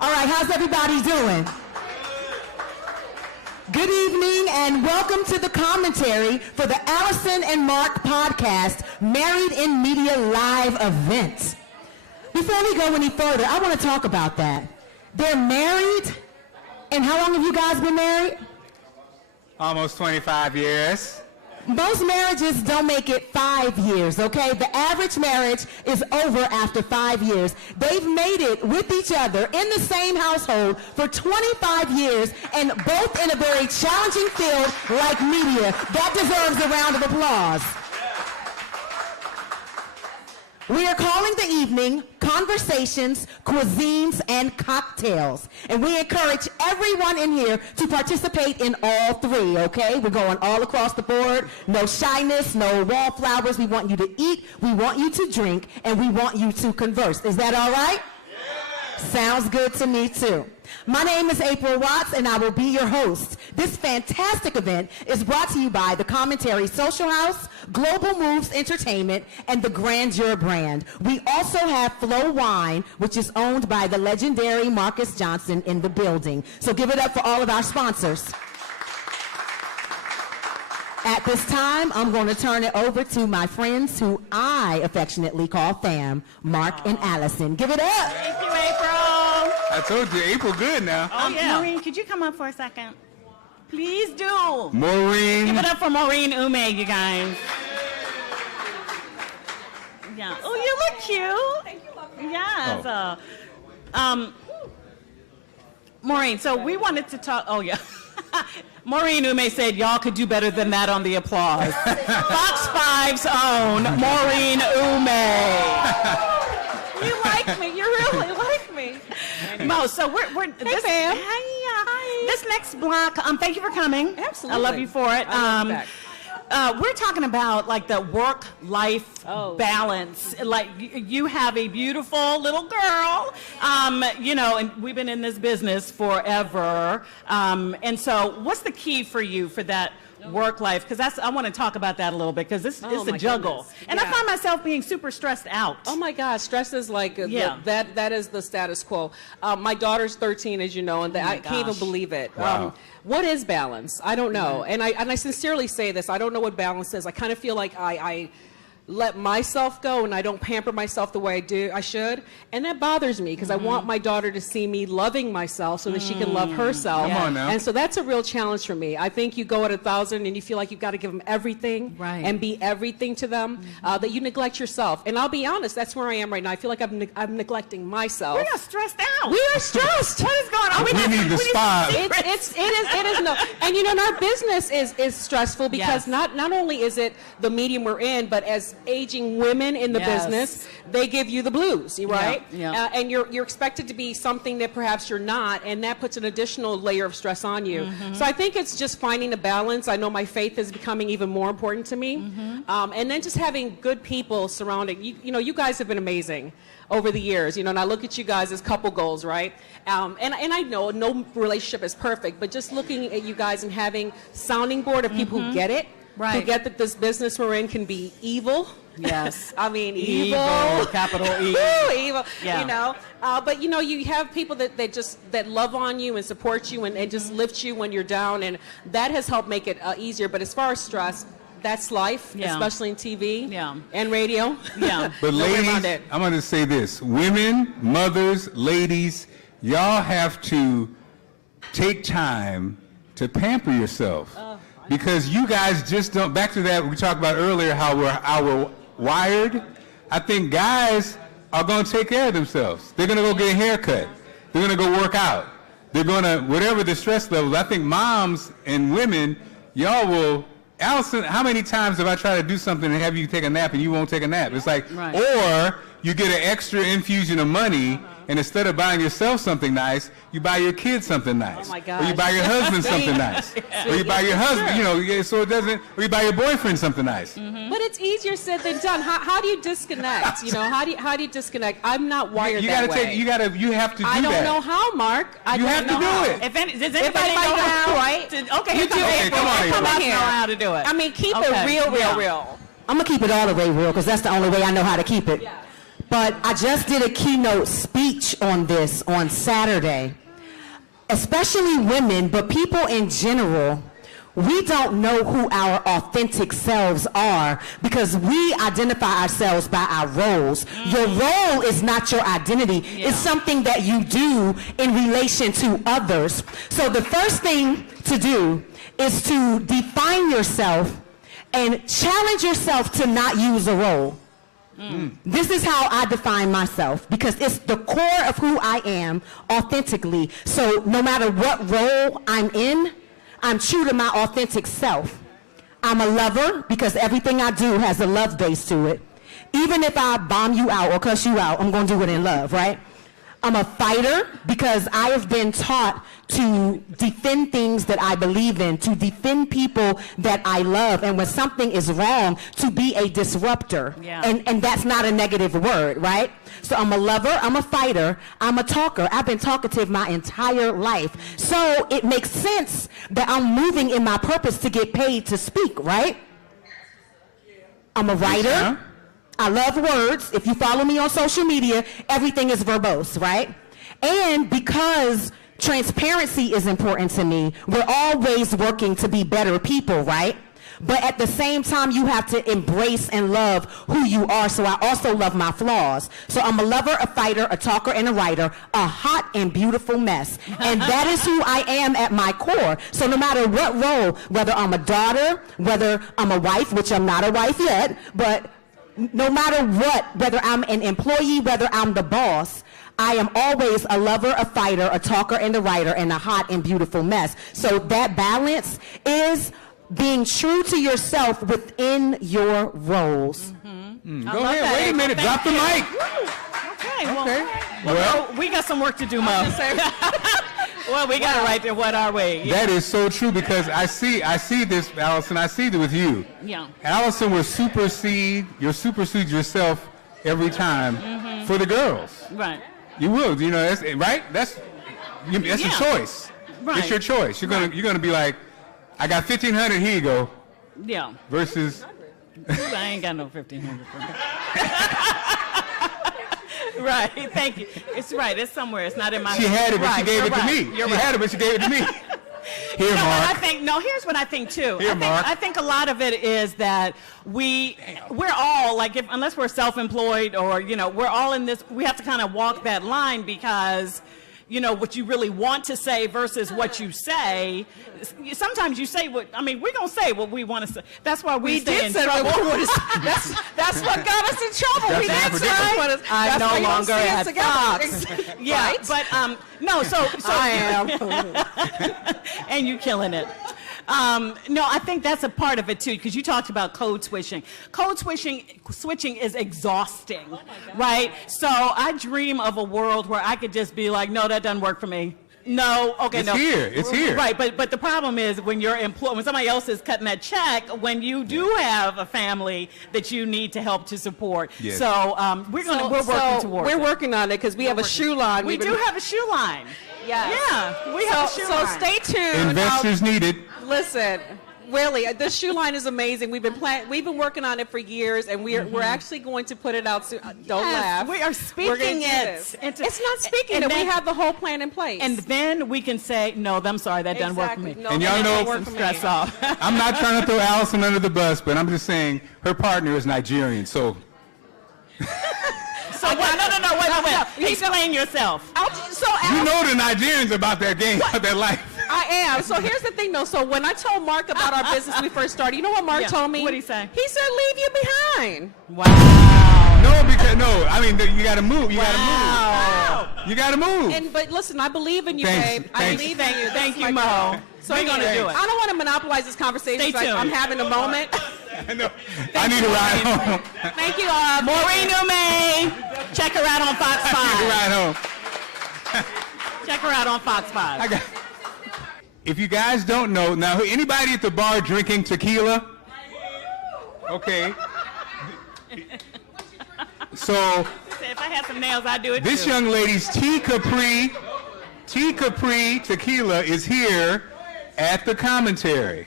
All right, how's everybody doing? Good evening and welcome to the commentary for the Allison and Marc podcast, Married in Media Live event. Before we go any further, I want to talk about that. They're married, and how long have you guys been married? Almost 25 years. Most marriages don't make it 5 years, okay? The average marriage is over after 5 years. They've made it with each other in the same household for 25 years and both in a very challenging field like media. That deserves a round of applause. We are calling the evening Conversations, Cuisines, and Cocktails. And we encourage everyone in here to participate in all three, okay? We're going all across the board. No shyness, no wallflowers. We want you to eat, we want you to drink, and we want you to converse. Is that all right? Yes. Sounds good to me, too. My name is April Watts, and I will be your host. This fantastic event is brought to you by the Commentary Social House, Global Moves Entertainment, and the Grandeur brand. We also have Flow Wine, which is owned by the legendary Marcus Johnson in the building. So give it up for all of our sponsors. At this time, I'm going to turn it over to my friends who I affectionately call fam, Marc and Allison. Give it up. Thank you, April. I told you, April good now. Oh, yeah. Maureen, could you come up for a second? Please do. Maureen. Give it up for Maureen Umeh, you guys. Yeah. Oh, you look cute. Thank you, yes. Oh. Maureen, so we wanted to talk. Oh, yeah. Maureen Umeh said y'all could do better than that on the applause. Fox 5's own Maureen Umeh. You like me. You really like me. Mo, so we're Hey, this, fam. Hi. This next block, thank you for coming. Absolutely. I love you for it. I love you back. We're talking about like the work-life balance. Like you have a beautiful little girl, you know, and we've been in this business forever. And so what's the key for you for that work life? Because I want to talk about that a little bit because this is a juggle. Goodness. And I find myself being super stressed out. Oh my gosh, stress is like that is the status quo. My daughter's 13, as you know, and I can't even believe it. Wow. What is balance? I don't know. And I sincerely say this. I don't know what balance is. I kind of feel like I let myself go and I don't pamper myself the way I should. And that bothers me because I want my daughter to see me loving myself so that she can love herself. Come on now. And so that's a real challenge for me. I think you go at 1,000 and you feel like you've got to give them everything and be everything to them, that you neglect yourself. And I'll be honest, that's where I am right now. I feel like I'm neglecting myself. We're not stressed out. We are stressed. What is going on? We need the spa. It is no. And you know, and our business is stressful because not only is it the medium we're in, but as aging women in the business, they give you the blues, right? Yeah. And you're expected to be something that perhaps you're not, and that puts an additional layer of stress on you. So I think it's just finding a balance. I know my faith is becoming even more important to me. And then just having good people surrounding you. You know, you guys have been amazing over the years, you know, and I look at you guys as couple goals, right? And I know no relationship is perfect, but just looking at you guys and having sounding board of people who get it, who get that this business we're in can be evil. Yes. I mean, evil. Capital E. Evil. Yeah. You know, but you know, you have people that love on you and support you and just lift you when you're down, and that has helped make it easier. But as far as stress, that's life, especially in TV and radio. Yeah. But ladies, I'm going to say this. Women, mothers, ladies, y'all have to take time to pamper yourself. Because you guys just don't, back to that we talked about earlier, how we're wired. I think guys are going to take care of themselves. They're going to go get a haircut. They're going to go work out. They're going to, whatever the stress levels, I think moms and women, y'all will, Allison, how many times have I tried to do something and have you take a nap and you won't take a nap? It's like, or you get an extra infusion of money, and instead of buying yourself something nice, you buy your kids something nice. Oh my gosh. Or you buy your husband something nice. Or you buy your husband, you know, so it doesn't, or you buy your boyfriend something nice. But it's easier said than done. How do you disconnect? You know, how do you disconnect? I'm not wired that way. You have to do that. I don't know how, Marc. You have to do it. Does anybody know how? Right? Okay, You do it. Come on, Come I here. know how to do it. I mean, keep it real. I'm going to keep it all the way real because that's the only way I know how to keep it. but I just did a keynote speech on this on Saturday. Especially women, but people in general, we don't know who our authentic selves are because we identify ourselves by our roles. Your role is not your identity. It's something that you do in relation to others. So the first thing to do is to define yourself and challenge yourself to not use a role. This is how I define myself because it's the core of who I am authentically. So no matter what role I'm in, I'm true to my authentic self. I'm a lover because everything I do has a love base to it. Even if I bomb you out or cuss you out, I'm going to do it in love, right? I'm a fighter because I have been taught to defend things that I believe in, to defend people that I love, and when something is wrong, to be a disruptor. And that's not a negative word, right? So I'm a lover, I'm a fighter, I'm a talker. I've been talkative my entire life. So it makes sense that I'm moving in my purpose to get paid to speak, right? I'm a writer. I love words. If you follow me on social media, everything is verbose, right? And because transparency is important to me, we're always working to be better people, right? But at the same time, you have to embrace and love who you are. So I also love my flaws. So I'm a lover, a fighter, a talker, and a writer, a hot and beautiful mess. And that is who I am at my core. So no matter what role, whether I'm a daughter, whether I'm a wife, which I'm not a wife yet, but no matter what, whether I'm an employee, whether I'm the boss, I am always a lover, a fighter, a talker, and a writer, and a hot and beautiful mess. So that balance is being true to yourself within your roles. Go ahead. Wait a minute. Drop the mic. Okay. Well, we got some work to do, Mo. Well, we got to write there. What are we? Yeah. That is so true because I see this, Allison. I see it with you. Yeah. Allison will supersede yourself every time for the girls. Right. You will. You know, that's right. That's a choice. Right. It's your choice. You're gonna be like, I got 1,500. Here you go. Yeah. Versus. I ain't got no 1,500 for that. Right, thank you. It's right, it's somewhere. It's not in my... She had it, but she gave it to me. She had it, but she gave it to me. Here, Marc. Here's what I think, too. Here, Marc. I think a lot of it is that we're all, like, unless we're self-employed or, you know, we're all in this, we have to kind of walk that line because, you know, what you really want to say versus what you say. Sometimes you say we're going to say what we want to say. That's why we stay in trouble. That's what got us in trouble. That's We did say right. I'm no longer at Fox. Yeah, right? but no, so I am. and you killing it. No, I think that's a part of it too, because you talked about code switching. Code switching is exhausting, right? So I dream of a world where I could just be like, no, that doesn't work for me. No, okay, no. It's here. Right, but the problem is when you're employed, when somebody else is cutting that check, when you do have a family that you need to help to support. Yes. So we're working towards it. We're working on it because we have a shoe line. We do have a shoe line. Yeah, we have a shoe line. So stay tuned. Investors needed. Listen, really, this shoe line is amazing. We've been working on it for years, and we're actually going to put it out soon. Don't laugh. We are speaking it. It's not speaking it. We have the whole plan in place. And then we can say, no, I'm sorry, that doesn't work for me. No, and y'all know, some stress off. I'm not trying to throw Allison under the bus, but I'm just saying her partner is Nigerian, so. So wait. Explain yourself. You know the Nigerians about that game, about that life. I am. So here's the thing, though. So when I told Marc about our business when we first started, you know what Marc told me? What did he say? He said, leave you behind. Wow. I mean, you got to move. You got to move. You got to move. But listen, I believe in you, Thanks. babe. I believe in you. Thank you, Mo. So we're going to do it. I don't want to monopolize this conversation. Stay tuned. I'm having a moment. I need a ride home. Thank you, Maureen Umeh. Check her out on Fox 5. I need a ride home. Check her out on Fox 5. If you guys don't know, now anybody at the bar drinking tequila? Okay. So if I had some nails, I'd do it this too. young lady's Capri Tequila is here at the commentary.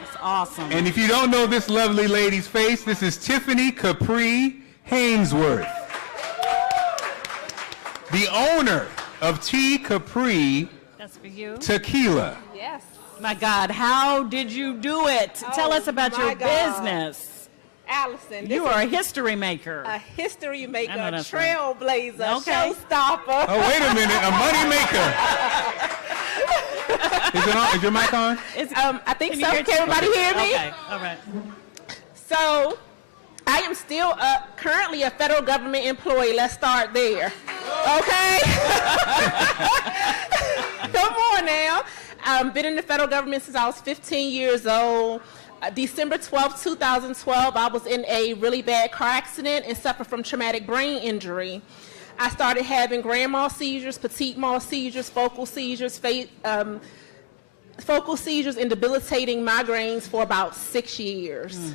That's awesome. And if you don't know this lovely lady's face, this is Tiffany Capri Hainesworth. the owner of Tea Capri That's for you. Tequila. Yes. My God, how did you do it? Tell us about my your God. business. Allison, You are a history maker. a history maker, I know a that's right. trailblazer, Okay. showstopper. Oh, wait a minute, a money maker. Is it on? Is your mic on? I think Can so. you hear Can everybody hear me? Okay, all right. So, I am still currently a federal government employee. Let's start there. Okay? Come on now. I've been in the federal government since I was 15 years old. December 12, 2012, I was in a really bad car accident and suffered from traumatic brain injury. I started having grand mal seizures, petite mal seizures, focal seizures, and debilitating migraines for about 6 years.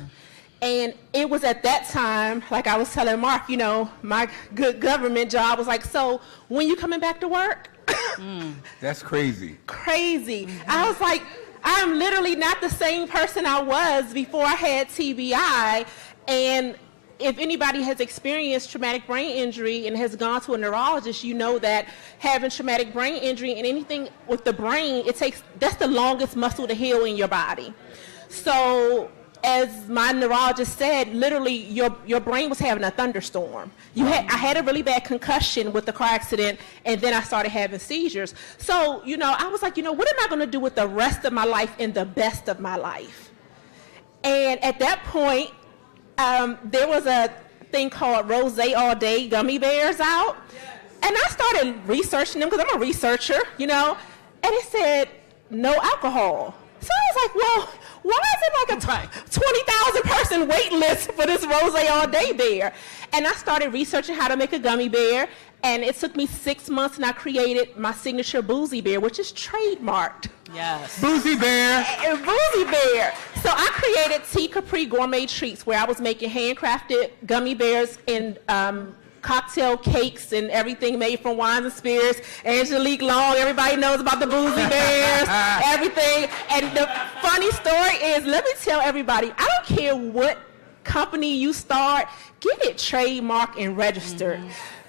And it was at that time, like I was telling Mark, you know, my good government job was like, so when you coming back to work? That's crazy. Crazy. I was like, I'm literally not the same person I was before I had TBI. And if anybody has experienced traumatic brain injury and has gone to a neurologist, you know that having traumatic brain injury and anything with the brain, that's the longest muscle to heal in your body. So as my neurologist said, literally your brain was having a thunderstorm. I had a really bad concussion with the car accident, and then I started having seizures. So, you know, I was like, you know, what am I going to do with the rest of my life and the best of my life? And at that point, there was a thing called Rose All Day gummy bears out. And I started researching them because I'm a researcher, you know, and it said no alcohol. So I was like, well, why is it like a 20,000 person wait list for this Rose All Day bear? And I started researching how to make a gummy bear, and it took me 6 months, and I created my signature Boozy Bear, which is trademarked. Yes. Boozy Bear. Boozy Bear. So I created Tea Capri Gourmet Treats, where I was making handcrafted gummy bears and cocktail cakes and everything made from wines and spirits. Angelique Long, everybody knows about the Boozy Bears, everything. And the funny story is, let me tell everybody, I don't care what company you start, get it trademarked and registered.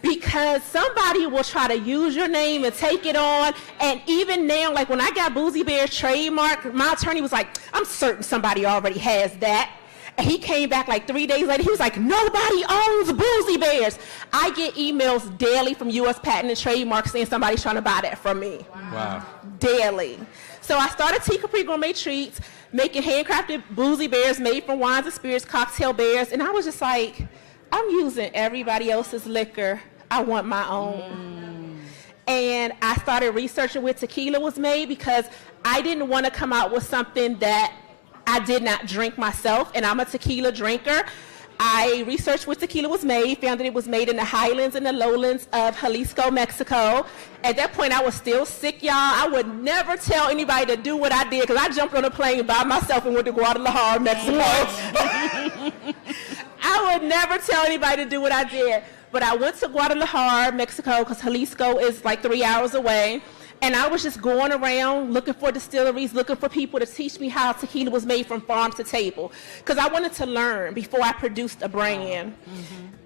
Because somebody will try to use your name and take it on. And even now, like when I got Boozy Bears trademark, my attorney was like, I'm certain somebody already has that. And he came back like 3 days later. He was like, nobody owns Boozy Bears. I get emails daily from U.S. Patent and Trademark saying somebody's trying to buy that from me. Wow. Daily. So I started Tea Capri Gourmet Treats, making handcrafted Boozy Bears made from wines and spirits, cocktail bears. And I was just like, I'm using everybody else's liquor. I want my own. And I started researching where tequila was made because I didn't want to come out with something that I did not drink myself, and I'm a tequila drinker. I researched where tequila was made, found that it was made in the highlands and the lowlands of Jalisco, Mexico. At that point, I was still sick, y'all. I would never tell anybody to do what I did because I jumped on a plane by myself and went to Guadalajara, Mexico. I would never tell anybody to do what I did. But I went to Guadalajara, Mexico, because Jalisco is like 3 hours away. And I was just going around looking for distilleries, looking for people to teach me how tequila was made from farm to table. Because I wanted to learn before I produced a brand.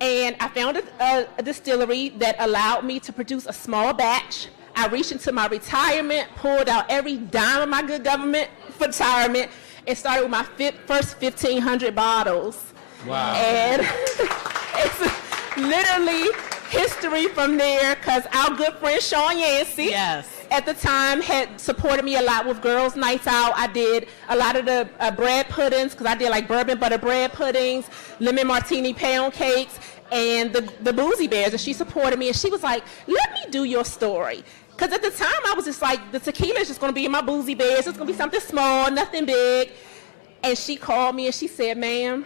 And I found a distillery that allowed me to produce a small batch. I reached into my retirement, pulled out every dime of my good government retirement, and started with my first 1,500 bottles. Wow. And it's literally history from there, because our good friend Sean Yancey, Yes. at the time, had supported me a lot with girls' nights out. I did a lot of the bread puddings, because I did like bourbon butter bread puddings, lemon martini pound cakes, and the Boozy Bears. And she supported me, and she was like, let me do your story. Because at the time, I was just like, the tequila is just going to be in my Boozy Bears. It's going to be something small, nothing big. And she called me, and she said, ma'am,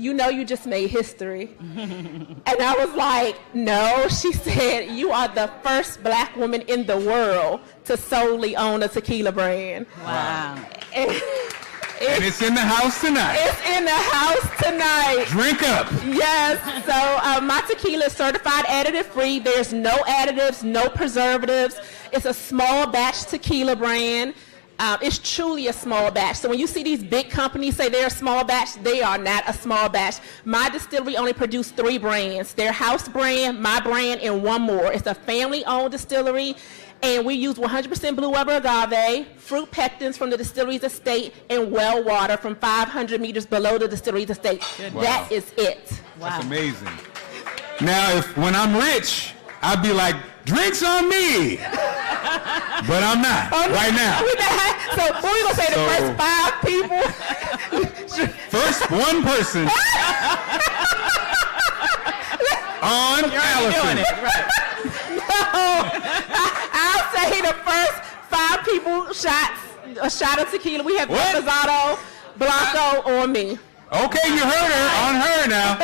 you know you just made history. And I was like, no. She said, you are the first black woman in the world to solely own a tequila brand. Wow. And And it's in the house tonight. it's in the house tonight. Drink up. Yes. So my tequila is certified additive free. There's no additives, no preservatives. It's a small batch tequila brand. It's truly a small batch. So when you see these big companies say they're a small batch, they are not a small batch. My distillery only produced 3 brands. Their house brand, my brand, and one more. It's a family-owned distillery, and we use 100% blue rubber agave, fruit pectins from the distillery's estate, and well water from 500 meters below the distillery's estate. Wow. That is it. That's amazing. Now, when I'm rich, I'd be like, drinks on me. But I'm not right now. So what we gonna say? The first 5 people. First one person on Allison. Doing it, right. No, I'll say the first 5 people a shot of tequila. We have Reposado, Blanco on me. Okay, you heard her. On her now.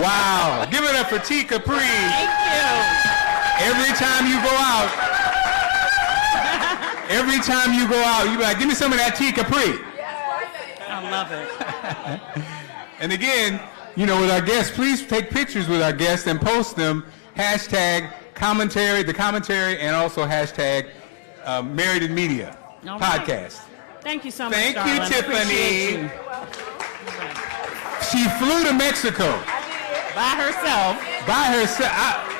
Wow. Give it up for T. Capri. Thank you. Every time you go out, you be like, give me some of that T. Capri. I love it. And again, you know, with our guests, please take pictures with our guests and post them. Hashtag the commentary, and also hashtag Married in Media All right. podcast. Thank you so much, Thank darling. you, Tiffany. Appreciate you. She flew to Mexico By herself. by herself.